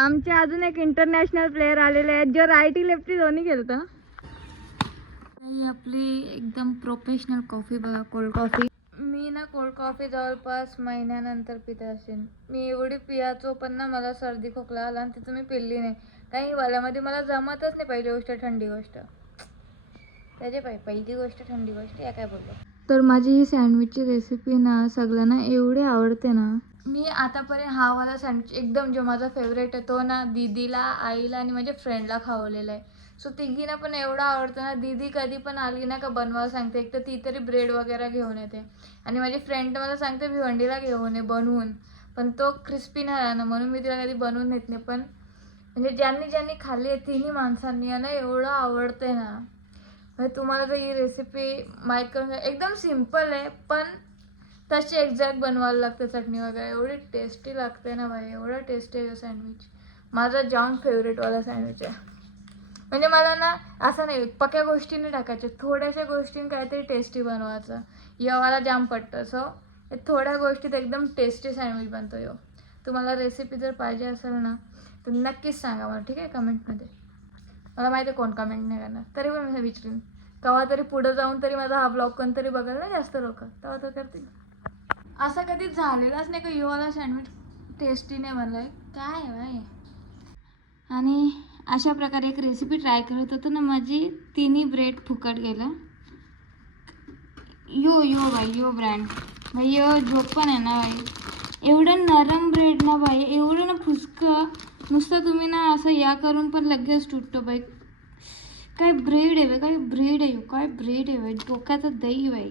आमचे अजून एक इंटरनॅशनल प्लेयर आलेले आहेत जो राईटी लेफ्टी दोन्ही खेळतो. ही आपली एकदम प्रोफेशनल कॉफी बघा, कोल्ड कॉफी. मी ना कोल्ड कॉफी जवळपास महिन्यानंतर पिते असेल. मी एवढी पियाचो पण ना मला सर्दी खोकला आला आणि तिथं मी पिल्ली नाही. काही वाल्यामध्ये मला जमतच नाही. पहिली गोष्ट थंडी गोष्ट त्याची पहिली गोष्ट थंडी गोष्ट या काय बोललो. तर माझी ही सँडविचची रेसिपी ना सगळ्यांना एवढी आवडते ना. मी आतापर्यंत हा वाला सँडविच एकदम जो माझा फेवरेट आहे तो ना दीदीला, आईला आणि माझ्या फ्रेंडला खावलेला आहे. सो तिघींना पण एवढा आवडतं ना. दीदी कधी पण आली ना का बनवायला सांगते. एक तर ती तरी ब्रेड वगैरे घेऊन येते आणि माझी फ्रेंड मला सांगते भिवंडीला घेऊन ये बनवून, पण तो क्रिस्पी नाही राहणार म्हणून मी तिला कधी बनवून नेत नाही. पण म्हणजे ज्यांनी खाल्ली आहे तिन्ही माणसांनी ना एवढं आवडते ना. म्हणजे तुम्हाला तर ही रेसिपी माहीत करून एकदम सिम्पल आहे पण तशी एक्झॅक्ट बनवायला लागते. चटणी वगैरे एवढी टेस्टी लागते ना भाई, एवढं टेस्टी आहे सँडविच. माझा जाम फेवरेटवाला सँडविच आहे. म्हणजे मला ना असं नाही पक्या गोष्टीने टाकायच्या, थोड्याशा गोष्टींनी काहीतरी टेस्टी बनवायचं. यवाला जाम पटतं. सो थोड्या गोष्टीत एकदम टेस्टी सँडविच बनतो यो. तुम्हाला रेसिपी जर पाहिजे असेल ना तर नक्कीच सांगा मला, ठीक आहे, कमेंटमध्ये. मला माहिती आहे कोण कमेंट नाही करणार, तरी पण मी विचारेन. केव्हा तरी पुढे जाऊन तरी माझा हा ब्लॉग कोणतरी बघायला ना जास्त लोक, तेव्हा तर करतील. असं कधी झालेलाच नाही का योवाला सँडविच टेस्टी नाही बनलाय काय बाय. आणि अशा प्रकारे एक रेसिपी ट्राय करत होतो ना, माझी तिन्ही ब्रेड फुकट गेलं. यो बाई यो ब्रँड भाई, यो जो पण आहे ना बाई, एवढं नरम ब्रेड ना बाई, एवढं ना फुसकं, नुसतं तुम्ही ना असं या करून पण लगेच तुटतो बाई. काय ब्रेड आहे बाई, काय ब्रेड आहे, काय ब्रेड आहे बाई, डोक्याचं दही बाई.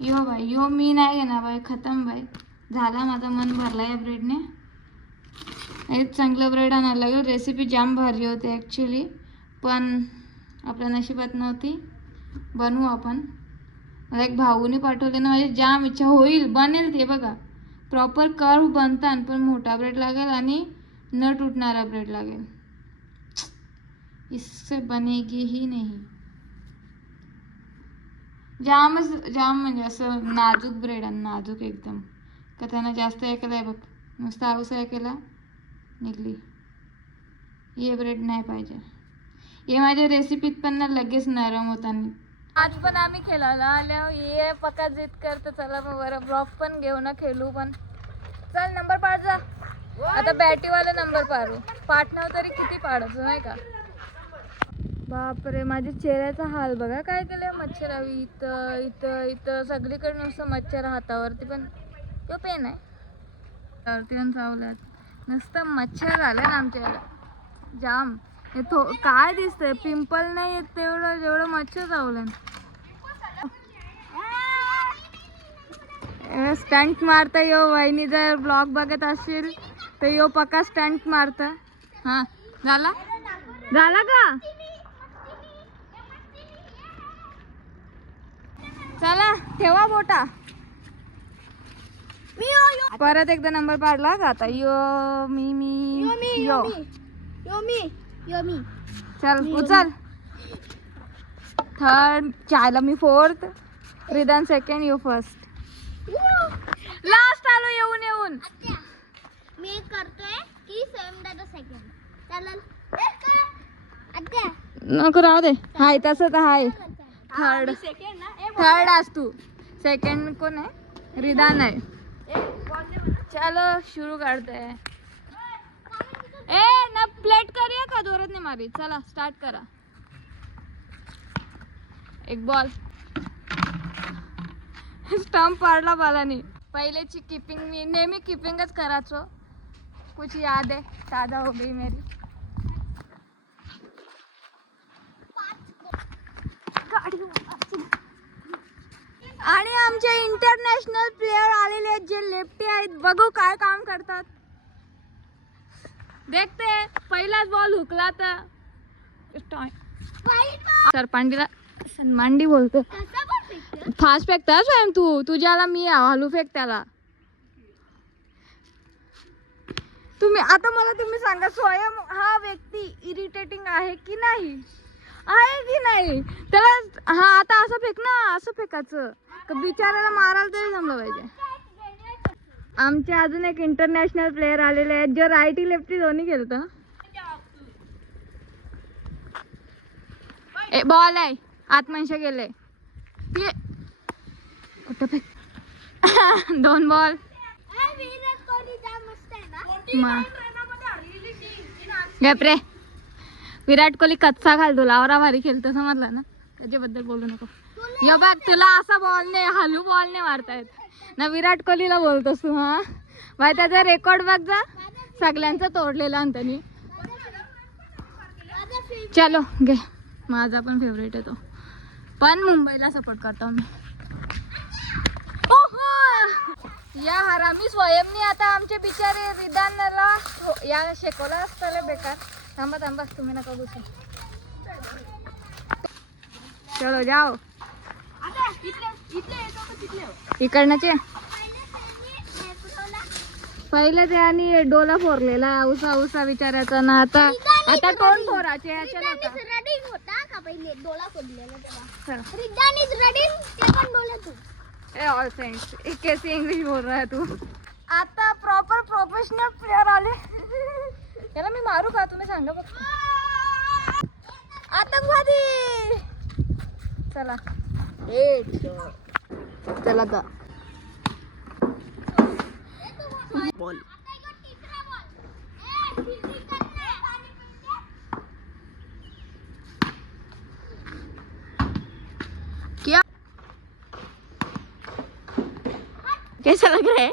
यो बाई यो मी नाही घेणार बाई, खतम बाई, झाला माझं मन भरला या ब्रेडने. एक चांगलं ब्रेड आणायला लागेल. रेसिपी जाम भारी होती ॲक्च्युली पण आपल्या नशिबात नव्हती. बनवू आपण. मला एक भाऊने पाठवले ना, माझी जाम इच्छा होईल बनेल ते बघा. प्रॉपर कर्व बनतात पण मोठा ब्रेड लागेल आणि न तुटणारा ब्रेड लागेल. इससे बनेगी ही नाही. जाम म्हणजे असं नाजूक ब्रेड आहे, नाजूक एकदम. का त्यांना जास्त हे केलं आहे बघ, नुसतं आवसा हे केला निघली. हे ब्रेड नाही पाहिजे. हे माझ्या रेसिपीत पण ना लगेच नरम होताना. आज पण आम्ही खेळायला आल्या ये पक्का जिद करतो. चला मग बरं ब्लॉग पण घेऊ ना, खेळू पण. चल नंबर पाड जा आता, बॅटीवाला नंबर पाडू. पाठनाव तरी किती पाडायचं नाही का. बापरे माझ्या चेहऱ्याचा हाल बघा काय केलंय. मच्छरावी इथं इथं इथं सगळीकडे नुसतं मच्छर हातावरती, पण तो पेन आहे वरती पण चावल्यात. नुसतं मच्छर झालं ना आमच्या जाम. हे काय दिसतंय, पिंपल नाही येत तेवढं जेवढं मच्छर चावलं. स्टंट मारता यो वहिनी, जर ब्लॉग बघत असेल तर यो पक्का स्टंट मारता. हा झाला का. चला ठेवा बोटा. परत एकदा नंबर पाडला का आता. यो मी चल उचल. थर्ड चायला मी फोर्थ, रिदान सेकंड, यू फर्स्ट. लास्ट आलो येऊन मी करतोय की सेम दादा सेकंड. चल नको राहू दे. हाय तसं तर हाय. थर्ड आज तू, सेकंड कोण आहे, रिदान आहे. चलो शुरू करते हैं. ए ना प्लेट करिए का जोरात नाही मारी. चला स्टार्ट करा. एक बॉल स्टंप पाडला बालानी. पहिलेची कीपिंग मी नेहमी कीपिंगच करायचो. कुछ याद है ताजा हो गई मेरी. आणि आमचे इंटरनॅशनल प्लेयर आलेले आहेत जे लेफ्टी आहेत. बघू काय काम करतात. देखते. पहिलाच बॉल हुकला तर सरपांडीला मांडी बोलतो. फास्ट फेकता स्वयं तू, तुझ्याला मी हलू फेक त्याला. तुम्ही सांगा स्वयं हा व्यक्ती इरिटेटिंग आहे की नाही, आहे की नाही त्याला. हा आता असं फेक ना, असं फेकायचं का बिचाराला मारायला तरी जमलं पाहिजे. आमचे अजून एक इंटरनॅशनल प्लेअर आलेले आहेत जो रायटी लेफ्टी दोन्ही खेळतो. बॉल आहे आत्मनशा गेले कुठं फेक 2 बॉल. गपरे विराट कोहली कच्चा घालतो लावरा भारी खेळतो समजला ना त्याच्याबद्दल बोलू नको. या बघ तुला असा बॉल नाही हलू बॉल नाही मारतायत ना विराट कोहलीला बोलतोस तू. हा बाय त्याचा रेकॉर्ड बघ जा सगळ्यांचा तोडलेला आणि त्यांनी. चलो घे माझा पण फेवरेट आहे तो पण मुंबईला सपोर्ट करतो मी. या हरामी स्वयंनी आता आमचे बिचारे रिदानला या शेकवला असतं बेकार. थांबा थांबा तुम्ही नका बसू. चलो जाओ इकडनंचे पहिले ते आणि डोला फोरलेला उसा उसा विचारायचा ना आता आता तोंड फोराचे रडिंग होता का पहिले डोला फोडलेला तेव्हा. रिदान इज रडिंग ते पण बोला तू. ए ऑल फ्रेंड्स कैसी इंग्लिश बोल रहा है तू. आता प्रॉपर प्रोफेशनल प्लेयर आले. याला मी मारू का तुम्ही सांगा बघ. आतंकवादी चला चला तर बॉल क्या कैसा लग रहा है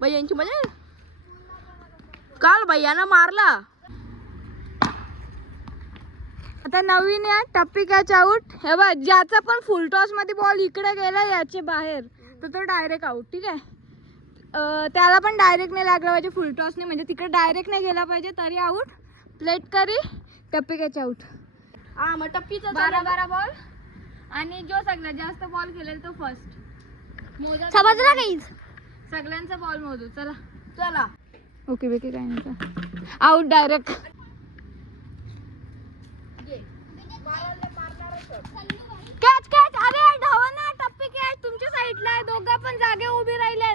भैया यांची मजा आहे. काल भैयानं मारला. आता नवीन या टप्पी कॅच आउट. हे बघ ज्याचा पण फुल टॉस मध्ये बॉल इकडे गेला याचे बाहेर तर तो डायरेक्ट आउट. ठीक आहे त्याला पण डायरेक्ट नाही लागला पाहिजे फुल टॉस नाही म्हणजे तिकडे डायरेक्ट नाही गेला पाहिजे तरी आउट. प्लेट करी टप्पी कॅच आउट. हा मग टप्पीचा 12 बॉल आणि जो सगळ्यात जास्त बॉल खेळेल तो फर्स्ट मोजा. समजला काही सगळ्यांचा बॉल मोजू. चला चला ओके बेके काय नाही आउट डायरेक्ट. कॅच कॅच अरे धावा ना टप्पी कॅच तुमच्या साईडला आहे. दोघं पण जागे उभी राहिले.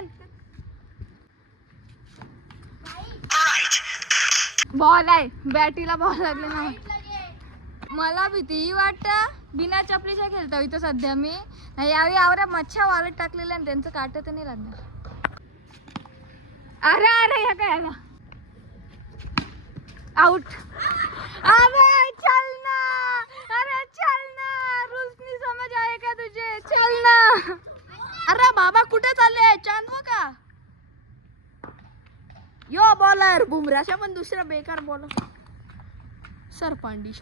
बॉल आहे बॅटीला बॉल लागले ना. मला भीती वाटतं बिना चपलीच्या खेळतो इथं सध्या मी. यावेळी आवऱ्या मच्छा वाळत टाकलेल्या आणि त्यांचं काट तर नाही लागणार. अरे अरे या काय आला आउट. अरे चल ना अरे चल ना रूल्स नहीं समझ आए का तुझे. चल ना अरे बाबा कुठे चालले चांदू का यो बॉलर बुमराशा पण दुसरा बेकार बॉलर सरपांडी.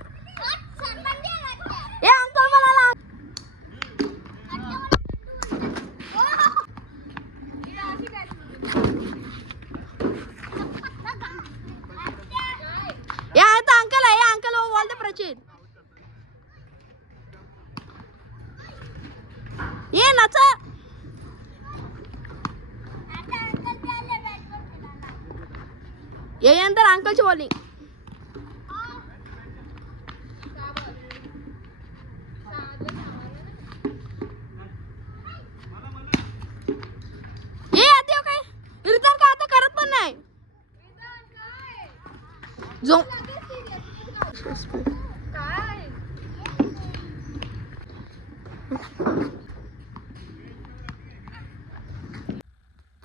ए अंकल मला या तो अंकल है अंकल वो बोल दे प्रचित ये नाचा. ये अंदर अंकलची बॉलिंग. ये आते हो काय रिटर्न का आता करत पण नाही जो काय.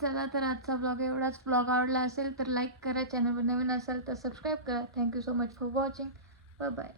चला तर आजचा ब्लॉग एवढाच. ब्लॉग आवडला असेल तर लाईक करा. चॅनलवर नवीन असाल तर सबस्क्राईब करा. Thank you so much for watching. Bye bye.